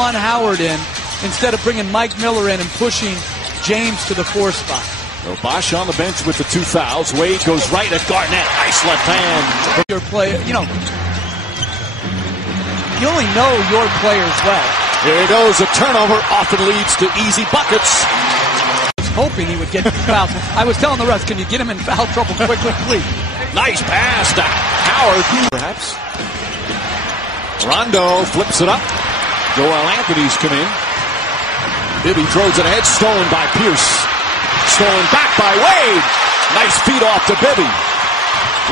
on Howard in instead of bringing Mike Miller in and pushing James to the 4 spot. So Bosch on the bench with the 2 fouls. Wade goes right at Garnett. Nice left hand. Your player, you only know your players well. Here goes a turnover. Often leads to easy buckets. I was hoping he would get fouled. I was telling the refs, can you get him in foul trouble quickly, please? Nice pass to Howard, perhaps. Rondo flips it up. Joel Anthony's come in. Bibby throws it ahead. Stolen by Pierce. Stolen back by Wade. Nice feed off to Bibby.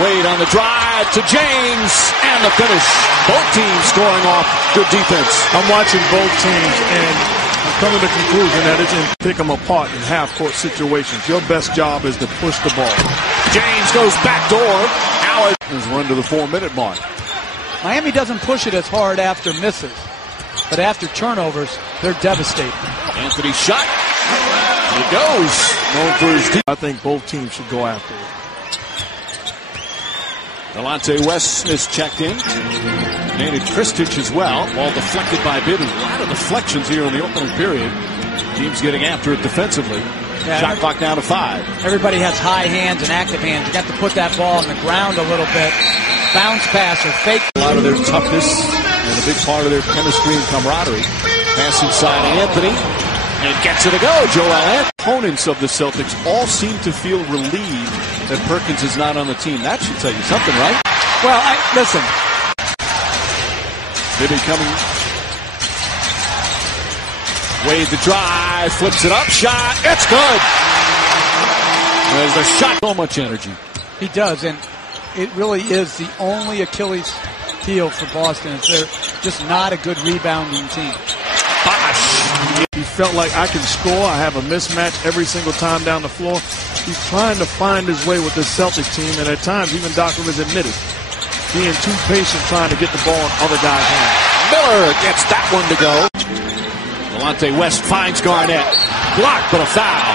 Wade on the drive to James. And the finish. Both teams scoring off good defense. I'm watching both teams, and I'm coming to the conclusion that it's in pick them apart in half-court situations. Your best job is to push the ball. James goes back door. Howard has run to the 4-minute mark. Miami doesn't push it as hard after misses, but after turnovers, they're devastating. Anthony's shot. It goes. Known for his deep. I think both teams should go after it. Delonte West is checked in. Nated Kristich as well. Ball deflected by Bibby. A lot of deflections here in the opening period. Teams getting after it defensively. Yeah, shot clock down to 5. Everybody has high hands and active hands. You got to put that ball on the ground a little bit. Bounce pass or fake. A lot of their toughness and a big part of their chemistry and camaraderie. Pass inside Anthony. And gets it to go. Joel Anthony. Opponents of the Celtics all seem to feel relieved that Perkins is not on the team. That should tell you something, right? Well, listen. Bibby coming. Wade the drive. Flips it up. Shot. It's good. There's a shot. So much energy. He does, and it really is the only Achilles heel for Boston. Is they're just not a good rebounding team. Bosh. He felt like I can score. I have a mismatch every single time down the floor. He's trying to find his way with this Celtics team, and at times even Doc Rivers admitted being too patient trying to get the ball in other guys' hands. Miller gets that one to go. Delonte West finds Garnett. Blocked, but a foul.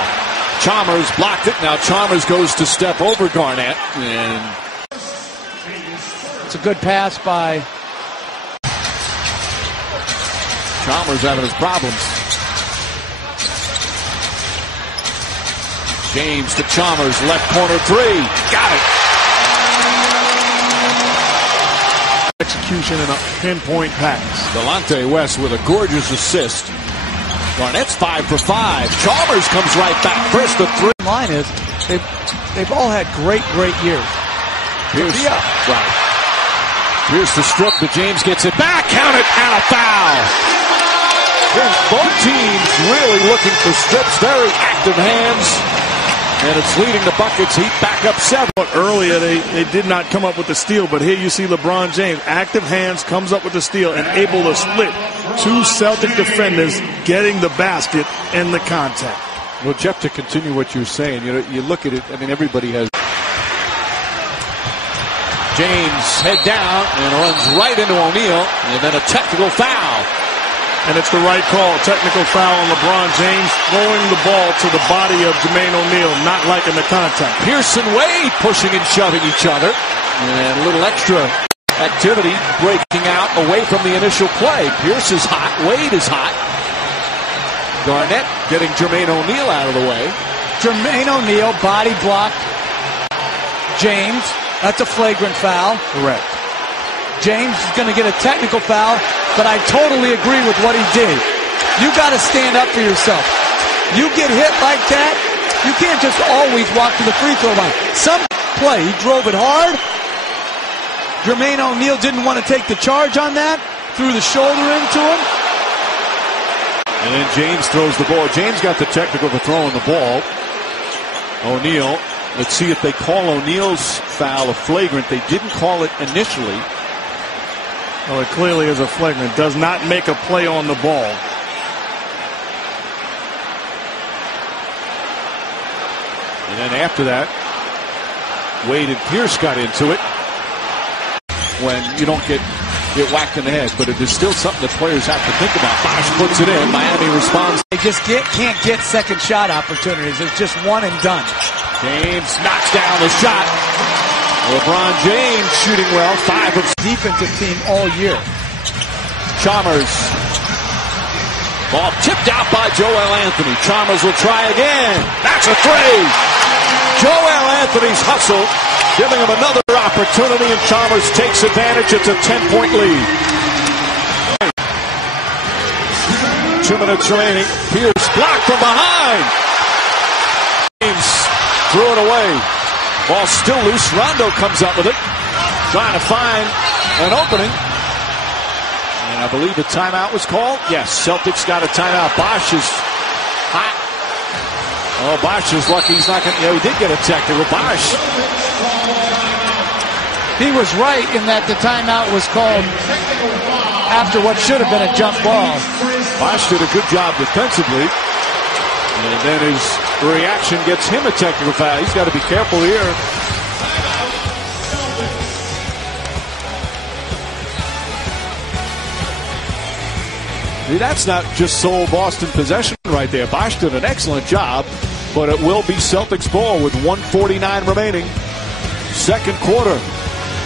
Chalmers blocked it. Now Chalmers goes to step over Garnett. And it's a good pass by Chalmers having his problems. James to Chalmers, left corner 3. Got it. Execution and a pinpoint pass. Delonte West with a gorgeous assist. Garnett's 5 for 5. Chalmers comes right back. First the 3. Line is they've all had great years. Pierce, right. Pierce the strip, but James gets it back. Count it, and a foul. Both teams really looking for strips. Very active hands. And it's leading the buckets. Heat back up 7. Earlier, they did not come up with the steal, but here you see LeBron James. Active hands, comes up with the steal, and able to split 2 Celtic defenders getting the basket and the contact. Well, Jeff, to continue what you're saying, you look at it, I mean, everybody has. James head down and runs right into O'Neal, and then a technical foul. And it's the right call. Technical foul on LeBron James, throwing the ball to the body of Jermaine O'Neal, not liking the contact. Pierce and Wade pushing and shoving each other. And a little extra activity breaking out away from the initial play. Pierce is hot. Wade is hot. Garnett getting Jermaine O'Neal out of the way. Jermaine O'Neal body blocked James. That's a flagrant foul. Correct. James is going to get a technical foul, but I totally agree with what he did. You got to stand up for yourself. You get hit like that, you can't just always walk to the free throw line. Some play, he drove it hard. Jermaine O'Neal didn't want to take the charge on that, threw the shoulder into him. And then James throws the ball. James got the technical for throwing the ball. O'Neal, let's see if they call O'Neal's foul a flagrant. They didn't call it initially. Well, it clearly is a flagrant. Does not make a play on the ball. And then after that, Wade and Pierce got into it. When you don't get whacked in the head, but it is still something that players have to think about. Bosch puts it in. Miami responds. They just can't get second shot opportunities. It's just one and done. James knocks down the shot. LeBron James shooting well. 5 of defensive team all year. Chalmers Ball tipped out by Joel Anthony. Chalmers will try again. That's a three. Joel Anthony's hustle, giving him another opportunity, and Chalmers takes advantage. It's a 10-point lead. 2 minutes remaining. Pierce blocked from behind. James threw it away. Ball still loose. Rondo comes up with it, trying to find an opening. And I believe a timeout was called. Yes, Celtics got a timeout. Bosch is hot. Oh, Bosch is lucky he's not going to. Yeah, he did get a technical. Bosch. He was right in that the timeout was called after what should have been a jump ball. Bosch did a good job defensively. And then his reaction gets him a technical foul. He's got to be careful here. See, that's not just sole Boston possession right there. Bosch did an excellent job, but it will be Celtics ball with 1:49 remaining. Second quarter.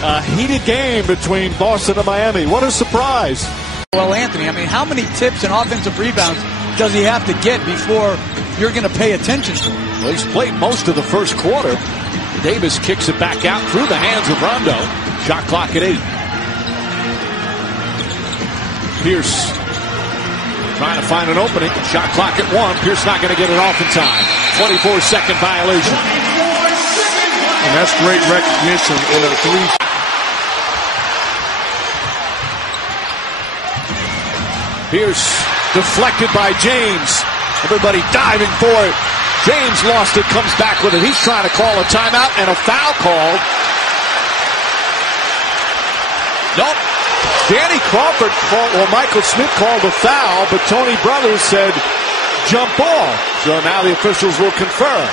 A heated game between Boston and Miami. What a surprise. Well, Anthony, I mean, how many tips and offensive rebounds does he have to get before you're going to pay attention to him? Well, he's played most of the first quarter. Davis kicks it back out through the hands of Rondo. Shot clock at 8. Pierce trying to find an opening. Shot clock at 1. Pierce not going to get it off in time. 24-second violation. And that's great recognition in a three. Pierce deflected by James. Everybody diving for it. James lost it, comes back with it. He's trying to call a timeout and a foul called. Nope. Danny Crawford called, or Michael Smith called a foul, but Tony Brothers said jump ball. So now the officials will confer.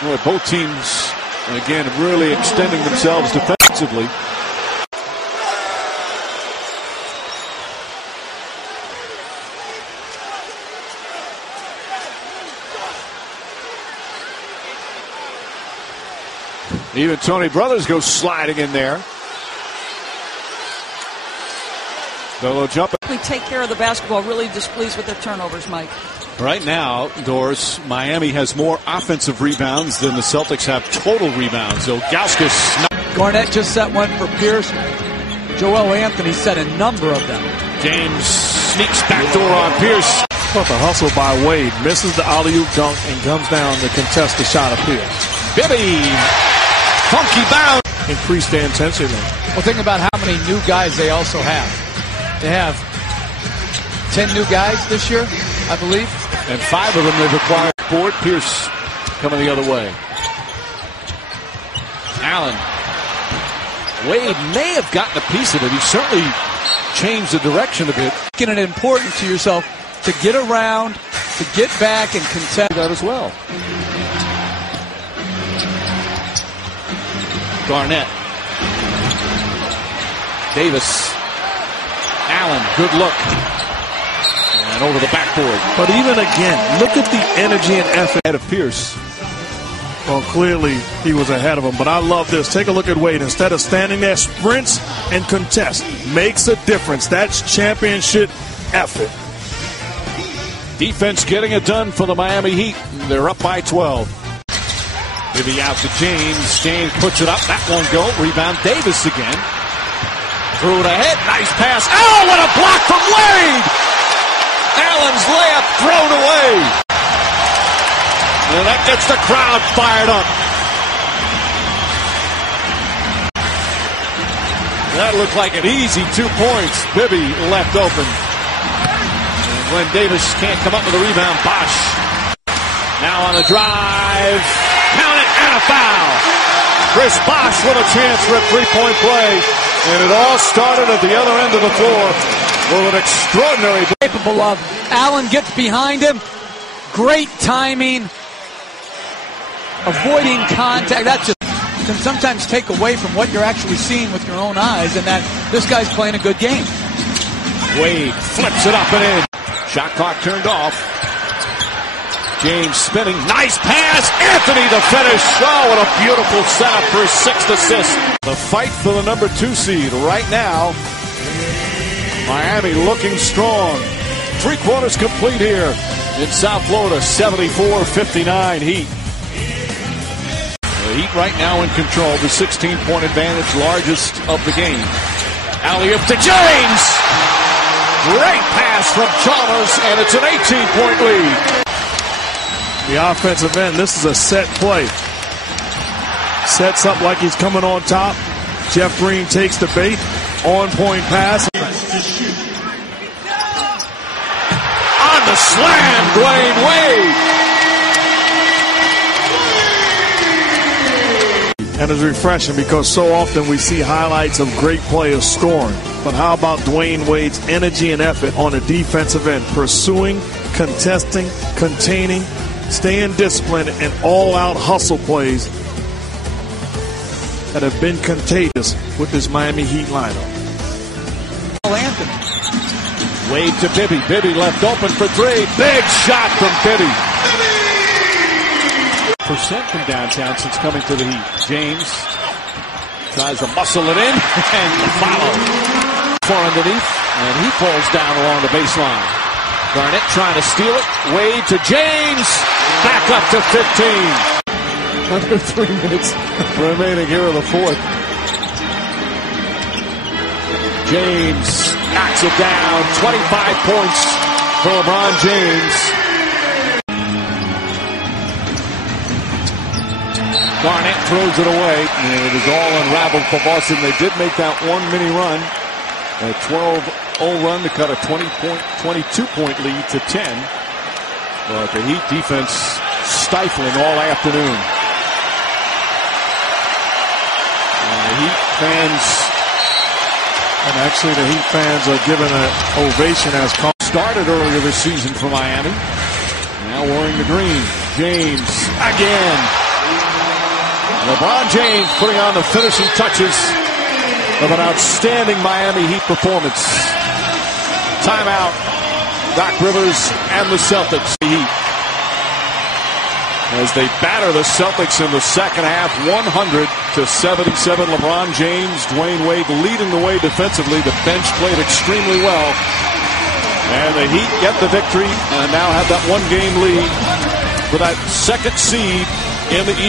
Boy, both teams, again, really extending themselves defensively. Even Tony Brothers goes sliding in there. They'll jump. We take care of the basketball, really displeased with their turnovers, Mike. Right now, Doris, Miami has more offensive rebounds than the Celtics have total rebounds. Ilgauskas. Garnett just set one for Pierce. Joel Anthony set a number of them. James sneaks backdoor on Pierce. But the hustle by Wade misses the alley-oop dunk and comes down to contest the shot of Pierce. Bibby. Funky bounce. Increase the intensity. Well, think about how many new guys they also have. They have 10 new guys this year, I believe. And 5 of them they've acquired. Board. Pierce coming the other way. Allen. Wade may have gotten a piece of it. He certainly changed the direction a bit. Making it important to yourself to get around, to get back and contest that as well. Garnett. Davis. Allen, good look. And over the backboard. But even again, look at the energy and effort Ahead of Pierce. Well, clearly he was ahead of him, but I love this. Take a look at Wade. Instead of standing there, sprints and contests. Makes a difference. That's championship effort. Defense getting it done for the Miami Heat. They're up by 12. Maybe out to James. James puts it up. That won't go. Rebound Davis again. Threw it ahead. Nice pass. Oh, what a block from Wade! Allen's layup thrown away. And that gets the crowd fired up. That looked like an easy 2 points. Bibby left open. And Glenn Davis can't come up with a rebound. Bosch now on a drive. Count it and a foul. Chris Bosch with a chance for a three-point play. And it all started at the other end of the floor with an extraordinary. Capable of. Allen gets behind him. Great timing. Avoiding contact. That just can sometimes take away from what you're actually seeing with your own eyes, and that this guy's playing a good game. Wade flips it up and in. Shot clock turned off. James spinning. Nice pass. Anthony the finish. Oh, what a beautiful setup for his 6th assist. The fight for the number 2 seed right now. Miami looking strong. 3/4 complete here in South Florida. 74-59 Heat. The Heat right now in control. The 16-point advantage, largest of the game. Alley-oop to James. Great pass from Chalmers, and it's an 18-point lead. The offensive end, this is a set play. Sets up like he's coming on top. Jeff Green takes the bait. On-point pass. On the slam, Dwayne Wade. And it's refreshing because so often we see highlights of great players scoring. But how about Dwayne Wade's energy and effort on the defensive end? Pursuing, contesting, containing, staying disciplined, and all-out hustle plays that have been contagious with this Miami Heat lineup. Anthony. Wade to Bibby. Bibby left open for 3. Big shot from Bibby. Percent from downtown since coming to the Heat. James tries to muscle it in and the follow. Far underneath, and he falls down along the baseline. Garnett trying to steal it. Wade to James. Back up to 15. Under 3 minutes remaining here in the 4th. James knocks it down. 25 points for LeBron James. Garnett throws it away, and it is all unraveled for Boston. They did make that one mini run, a 12-0 run to cut a 22-point lead to 10. But the Heat defense stifling all afternoon. And the Heat fans, and actually the Heat fans are giving an ovation as started earlier this season for Miami. Now wearing the green. James again. LeBron James putting on the finishing touches of an outstanding Miami Heat performance. Timeout. Doc Rivers and the Celtics. Heat as they batter the Celtics in the second half, 100-77. LeBron James, Dwayne Wade leading the way defensively. The bench played extremely well. And the Heat get the victory and now have that 1-game lead for that 2nd seed in the East.